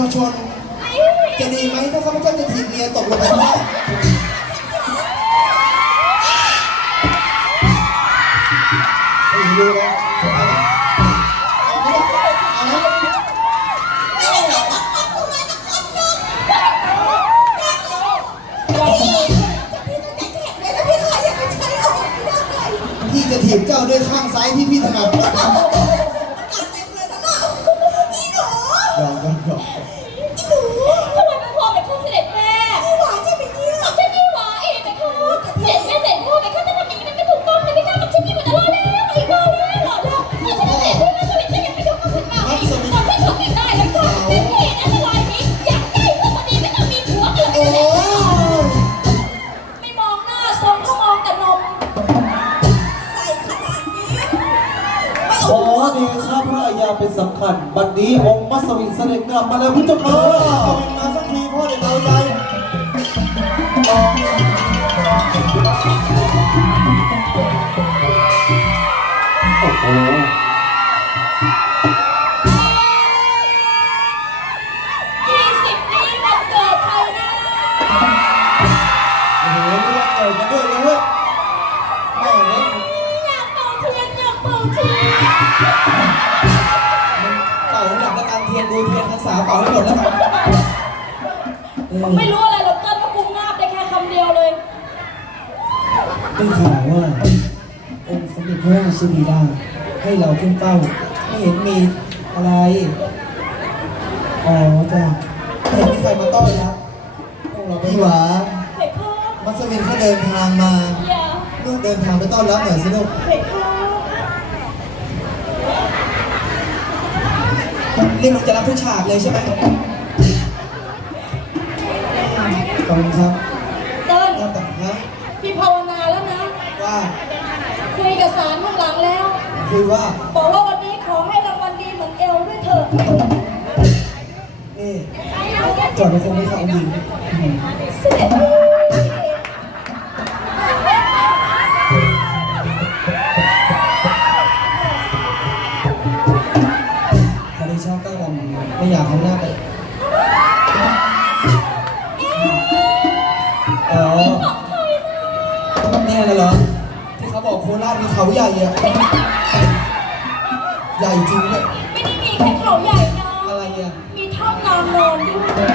ชาชน จะดีไหมถ้าข้าพเจ้าจะถีบเมียตกลงไปได้ไม่รู้แล้วเอาพี่จะถีบเจ้าด้วยข้างซ้ายที่พี่ถนัด องค์มัสวินเสด็จกลับมาแล้วพุทธเจ้าค่ะเอามันมาสักทีพ่อเดี๋ยวเราใจโเทียนพรรษาเป่าให้หมดแล้วกันเออไม่รู้อะไรหรอกเกินว่ากูงาบได้แค่คำเดียวเลย ได้ข่าวว่า องค์สมเด็จพระราชบิดาให้เราขึ้นเป้า ไม่เห็นมีอะไร อ๋อจ้ะไม่เห็นมีใครมาต้อนรับพวกเราพี่หวาเผ็ดข้าวมัสวินเขาเดินทางมาอย่าลูกเดินทางไปต้อนรับหน่อยสิลูกเผ็ดข้าว นี่มันจะรับทุกฉากเลยใช่ไหมขอบคุณครับเติ้ลแล้วแต่ฮะพี่ภาวนาแล้วนะ ว่าคุยกับสารข้างหลังแล้ว คุยว่า บอกว่าวันนี้ขอให้รางวัลดีเหมือนเอลด้วยเถอะ นี่จอดไปคงไม่เข้ายิงอืมเสด็จ อะใหญ่จริงเนี่ยไม่ได้มีแค่เขาใหญ่นะอะไรอะมีถ้ำนางนอนด้วย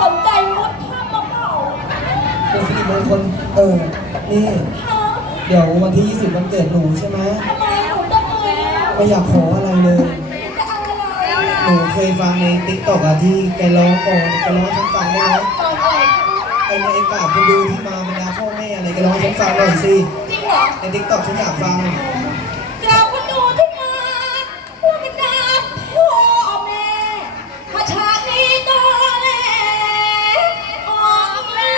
สนใจมุดถ้ำมาเปล่าเป็นสิริมงคลเออ นี่ฮะเดี๋ยววันที่ 20 วันเกิดหนูใช่ไหมทำไมหนูต้องเลยอะไม่อยากขออะไรเลย จะเอาอะไรหนูเคยฟังในติ๊กต็อกอะที่แกร้องก่อนแกร้องให้ฉันฟังได้ไหม ตอนอะไรไอในไอกาบคนดูที่มาบรรดาพ่อแม่อะไรแกร้องให้ฉันฟังหน่อยสิจริง เหรอในติ๊กตอกฉันอยากฟัง กราบคุณดูที่มาว่าเป็นดาบพ่อแม่พระชาตินี้ตอแหลออกแม่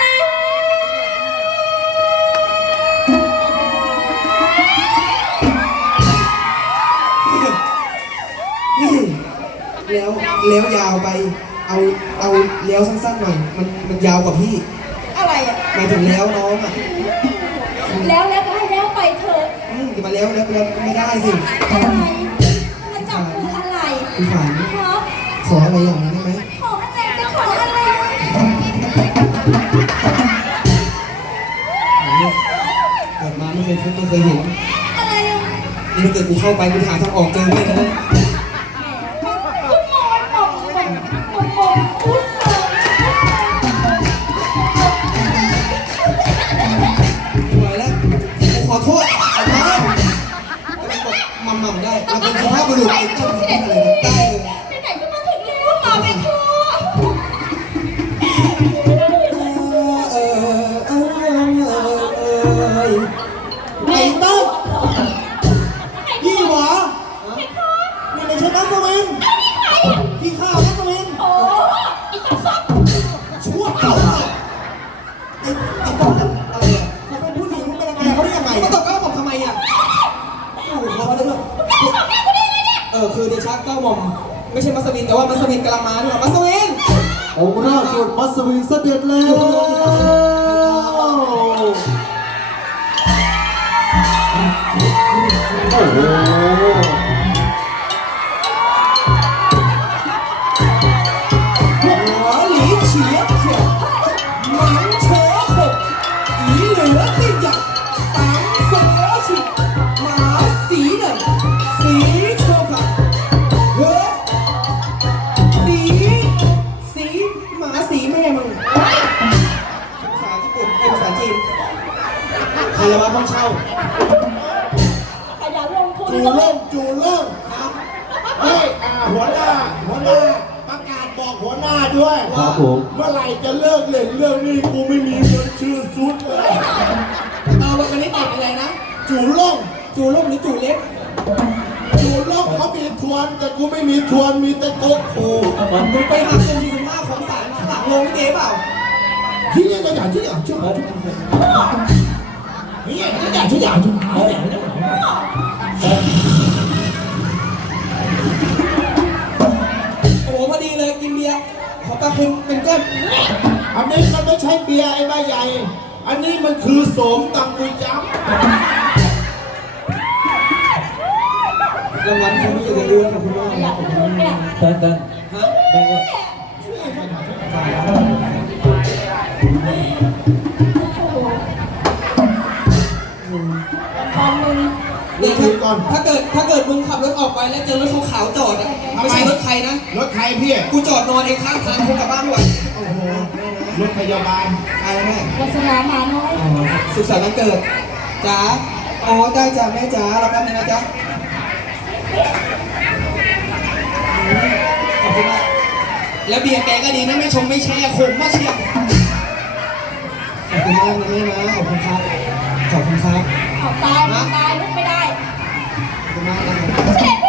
นี่แล้วแล้วยาวไป เอาเอาเลี้ยวสั้นๆหน่อย มันมันยาวกว่าพี่ อะไรอะ หมายถึงแล้วน้องอะ แล้วแล้ว อืมจะมาแล้วแล้วแล้วไม่ได้สิอะไรมาจับมืออะไรคุณฝันครับขออะไรอย่างนี้ได้ไหมขออะไรจะขออะไรเนี่ยเกิดมาไม่เคยพบไม่เคยเห็นอะไรอะนี่ถ้าเกิดกูเข้าไปกูหาทางออกเจอแน่เล เเดชะก้าวหม่อมไม่ใช่มัสวินแต่ว่ามัสวินกำลังมาด้วยมัสวินองค์ราชบุตรมัสวินเสด็จแล้วโอ้โหหั คารวะห้องเช่าขยันลงทุนจูเริ่มจูเริ่มครับเฮ้ยอ่าหัวหน้าหัวหน้าประกาศบอกหัวหน้าด้วยครับผม เมื่อไหร่จะเลิกเล่นเรื่องนี้กูไม่มีเงินชื่อซุดเลยเอาวันนี้ติดอะไรนะ จูล่งจูล่มหรือจูเล็ก จูล่งเขามีทวนแต่กูไม่มีทวนมีแต่โต๊ะครูมึงไปหักเซนทีสิบห้าของสารข้างหลังโรงลิเกเปล่าที่นี่ก็อย่างที่อย่างที่อย่าง นี่ก็อย่างที่อย่างที่อย่างโอ้โหพอดีเลยกินเบียร์ขอตาเค็มเป็นก้อนอันนี้มันไม่ใช่เบียร์ไอ้ใบใหญ่ อันนี้มันคือโสมตังกุยจับรางวัลคุณไม่อยู่ในดูขอบคุณมากครับขอบคุณมากเดินเดินฮะ เดินต เนี่ยถ้าถ้าเกิดถ้าเกิดมึงขับรถออกไปแล้วเจอรถขาวๆจอดอะไม่ใช่รถใครนะ รถใครพี่ กูจอดนอนเองข้างทางคงกลับบ้านด้วยโอ้โห รถพยาบาลอะไรแม่วาสนาหมาน้อยอ๋อสุขสันต์วันเกิดจ๋าอ๋อได้จ้าแม่จ๋าเราแป๊บนึงนะจ๊ะอืมขอบคุณมากแล้วเบียร์แกก็ดีนะไม่ชงไม่แช่ขมมากเชียวขอบคุณมากนะแม่นะขอบคุณครับขอบคุณครับเอาตายตายลุก ไม่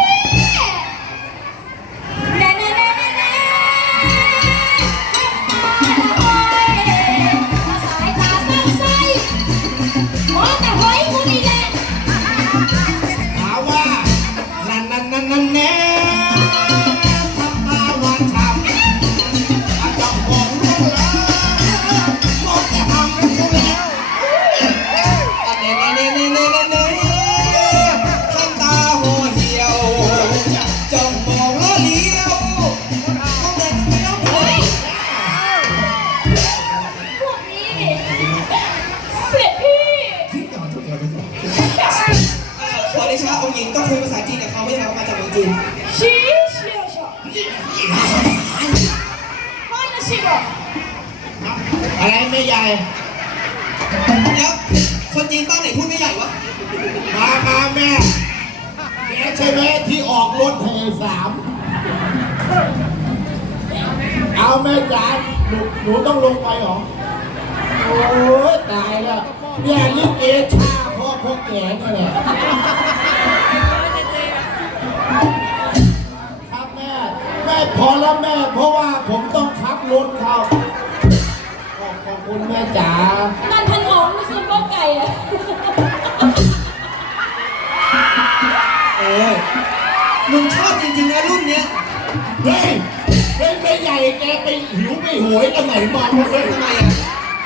แล้วคนจีนบ้านไหนพูดไม่ใหญ่วะ มามาแม่แกใช่ไหมที่ออกรถไทสาม เอาแม่จ๋าหนูหนูต้องลงไปเหรอ โอ้ยตายแล้วเนี่ยลิเกชาพ่อพ่อแก่นี่แหละครับแม่ แม่พอแล้วแม่ เพราะว่าผมต้องขับรถเขา ขอบขอบคุณแม่จ๋านั่นท่านอ๋องรู้สึกว่าไก่อะเออมึงชอบจริงๆนะรุ่นเนี้ยเฮ้ยเฮ้ยไม่ใหญ่แกไปหิวไปโหยกันไหนมาหมดเลยทำไมอะ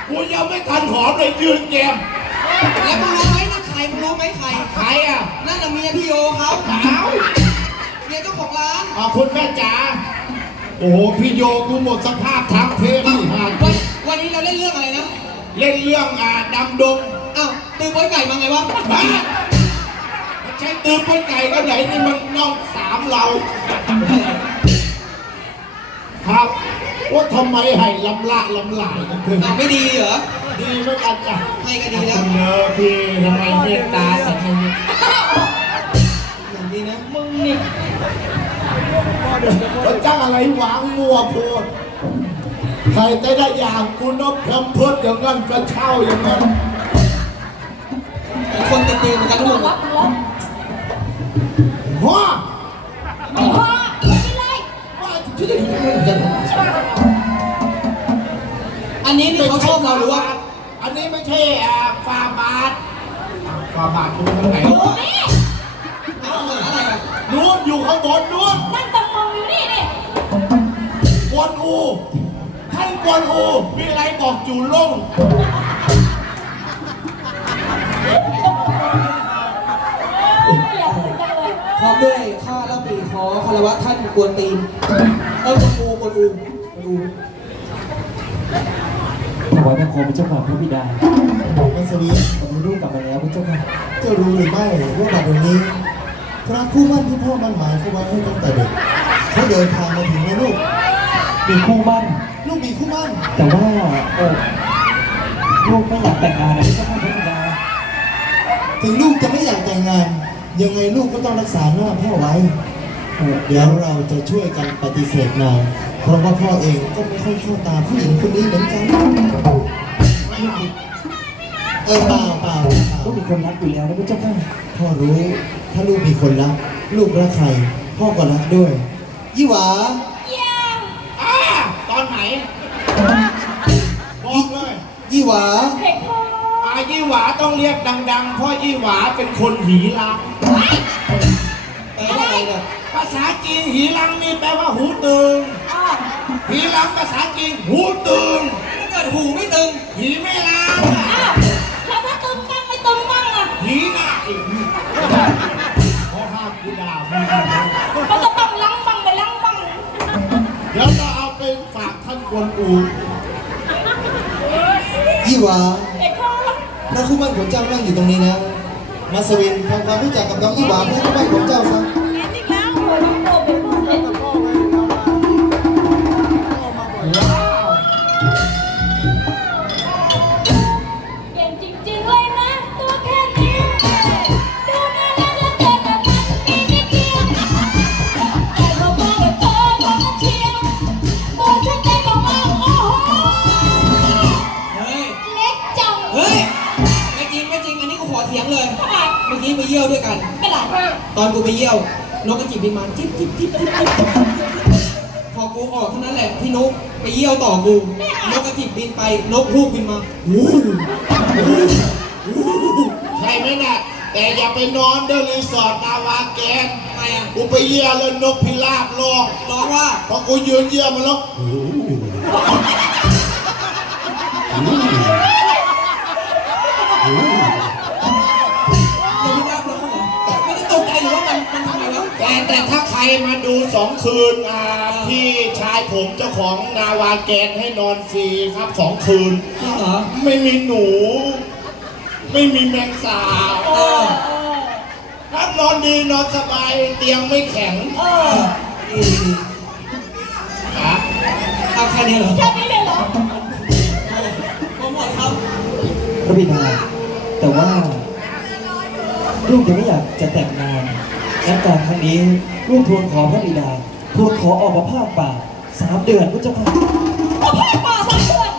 กูยังไม่ทันหอมเลยยืนแกมแล้วมึงมึงรู้ไหมใคร ใครอะนั่นน่ะเมียพี่โยเขาเอ้าเมียเจ้าของร้านขอบคุณแม่จ๋าโอ้โหพี่โยกูหมดสภาพทางเพศที่ห่าง วันวันนี้เราเล่นเรื่องอะไรนะเล่นเรื่องอ่าดำดงอ้าวตื่นบอยไก่มาไงวะบ้าไม่ใช่ตือเป็นไก่ก็ไหนนี่มันน้องสามเรา ครับว่าทำไมให้ลำละลำหลายกันถึงอ้าวไม่ดีเหรอดีไม่กันจ้ะให้ก็ดีแล้วคุณเนอะพี่ทำไมเมตตาฉันอย่างนี้เหมือนดีนะมึงนี่พระเจ้าอะไรหวางมัวโพด ใครแต่ได้อย่างคุณนกแคมเพิร์ดอย่างนั้นกระเช่าอย่างนั้นเป็นคนติดเตียงเหมือนกันทั้งหมมึดงรับมึงรับว้าไม่พอไม่เป็นไรว่าที่จะจะอันนี้นี่เขาชอบเราหรือว่า อันนี้ไม่ใช่อ่าฟาบาทฟาบาทคุณทางไหนโอ้แม่เอาเหมือนอะไรอะนู้นอยู่ข้างบนนู้น กวนอูมีอะไรบอกจู่ลงอยากพูดจังเลยพร้อมด้วยข้าเล่าปีขอคารวะท่านกวนตีนเออกวนอูกวนอูกวนอูถวายบังคมพระเจ้าค่ะพระบิดามัสวีวันนี้ลูกกลับมาแล้วพระเจ้าค่ะเจ้ารู้หรือไม่ว่าบัดนี้พระคู่มั่นที่พ่อมันหมายเขาไว้ให้ตั้งแต่เด็กเขาเดินทางมาถึงแล้วลูกมีคู่มั่น ลูกมีคู่มั่นแต่ว่าเออลูกไม่อยากแต่งงานนะพระเจ้าค่ะพระบิดาถึงลูกจะไม่อยากแต่งงาน ยังไงลูกก็ต้องรักษาหน้าพ่อไว้เออเดี๋ยวเราจะช่วยกันปฏิเสธนางเพราะว่าพ่อเองก็ไม่ค่อยเข้าตาผู้หญิงคนนี้เหมือนกันเออเปล่าเปล่าเปล่าลูกมีคนรักอยู่แล้วนะพระเจ้าค่ะพ่อรู้ถ้าลูกมีคนรัก ลูกรักใคร พ่อก็รักด้วยยี่หวายังอ่าตอน ไหน บอกเลยยี่หวาเผ็ดคออายี่หวาต้องเรียกดังๆ เพราะยี่หวาเป็นคนหีรังแปลว่าอะไรเนี่ยภาษาจีนหีรังนี่แปลว่าหูตึงอ้าวหีรังภาษาจีนหูตึงถ้าเกิดหูไม่ตึงหีไม่รังอ้าวแล้วถ้าตึงบ้างไม่ตึงบ้างอะหีหน้าอีกเขาห้ามกูด่ามึง กท่านกวนอูยี่หวาพระคู่บ้านของเจ้านั่งอยู่ตรงนี้นะ มาสวินทำความรู้จักกับน้องยี่หวาพระคู่บ้านของเจ้าซะ เมื่อกี้ไปเยี่ยวด้วยกัน ไม่ไหลตอนกูไปเยี่ยวนกกระจิบบินมาจิ๊บจิ๊บจิ๊บจิ๊บจิ๊บจิ๊บพอกูออกเท่านั้นแหละที่นกไปเยี่ยวต่อกูนกกระจิบบินไปนกฮูกบินมาวู้วู้วู้ใช่ไหมน่ะแต่อย่าไปนอนเดอรีสอร์ทนาวาแกนทำไมอะกูไปเยี่ยแล้วนกพิราบร้องร้องว่าพอกูยืนเยี่ยมันแล้วเราไมาดูสองคืนอ่าที่ชายผมเจ้าของนาวาแกนให้นอนฟรีครับสองคืน จริงเหรอไม่มีหนู ไม่มีแมงสาบเออเออครับนอนดีนอนสบายเตียงไม่แข็งเออดีดีครับเอาแค่นี้เหรอแค่นี้เลยเหรอโปรโมทครับพระบิดาแต่ว่าลูกยังไม่อยากจะแต่งงาน งั้นการครั้งนี้ลูกทูลขอพระบิดาทูลขอออกมาภาคป่าสามเดือนพระเจ้าค่ะก็พาป่าสามเดือน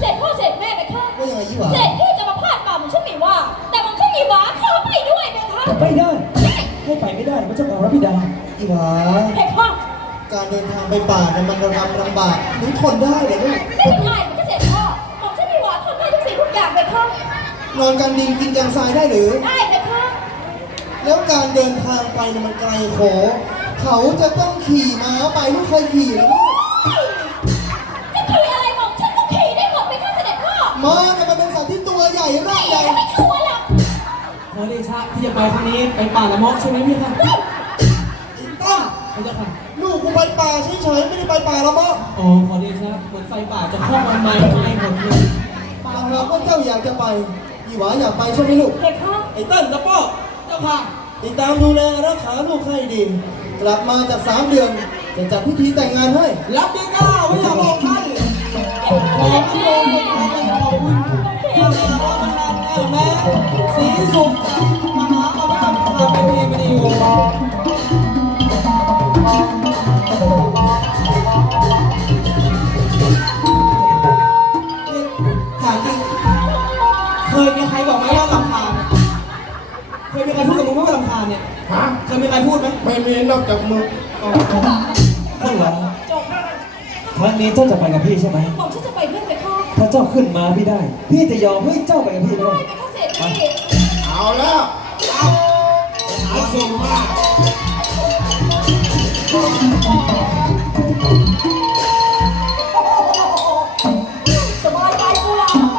เสร็จพ่อเสร็จแม่ไปค่ะว่ายังไงยี่หวาเสร็จพี่จะมาพาดป่าผมฉันมีว่า แต่ผมฉันมีหวาขอไปด้วยไหมคะไม่ได้ ให้ไปไม่ได้พระเจ้าค่ะพระบิดายี่หวาเพคะการเดินทางไปป่าเนี่ยมันระกำลำบากหนูทนได้เหรอลูกไม่เป็นไรผมจะเสร็จพ่อผมฉันมีหวาทำได้ทุกสิ่งทุกอย่างเลยค่ะนอนกลางดินกินกลางทรายได้หรือได้เลยค่ะ แล้วการเดินทางไปเนี่ยมันไกลโขเขาจะต้องขี่ม้าไปลูกเคยขี่เหรอลูกจะขี่อะไรบอกฉันก็ขี่ได้หมดไหมคะเสด็จพ่อม้าเนี่ยมันเป็นสัตว์ที่ตัวใหญ่ร่างใหญ่ไม่กลัวหรอกขอเดชะที่จะไปครั้งนี้ไปป่าละเมาะใช่ไหมพี่ครับอินต้าพระเจ้าค่ะลูกกูไปป่าเฉยๆไม่ได้ไปป่าละเมาะอ๋อขอเดชะเหมือนไฟป่าจะครอบวันใหม่ให้หมดเลยถ้าหากว่าเจ้าอยากจะไปอีหวาอยากไปใช่ไหมลูกเด็กเขาไอ้เติ้ลตะป้อเจ้า ค่ะ ติดตามดูแลรักษาลูกให้ดี กลับมาจากสามเดือน จะจัดพิธีแต่งงานให้ รับดีก้าไม่อยากบอกท่านขอพระองค์ขอขอบคุณพระราชาประธานแก้วแม่สีสุขมหาอภิธรรมพาไปเพียงดีโอ รพูดกับมึงว่าลำคาญเนี่ยฮะเคยมีใครพูดไหมไม่มีนอกจากมึงท่านหลานจบครั้งนี้เจ้าจะไปกับพี่ใช่ไหมผมฉันจะไปด้วยไปข้อถ้าเจ้าขึ้นมาพี่ได้ พี่จะยอมให้เจ้าไปกับพี่ด้วยไปข้อเสร็จพี่เอาแล้วเอาหาส่งมา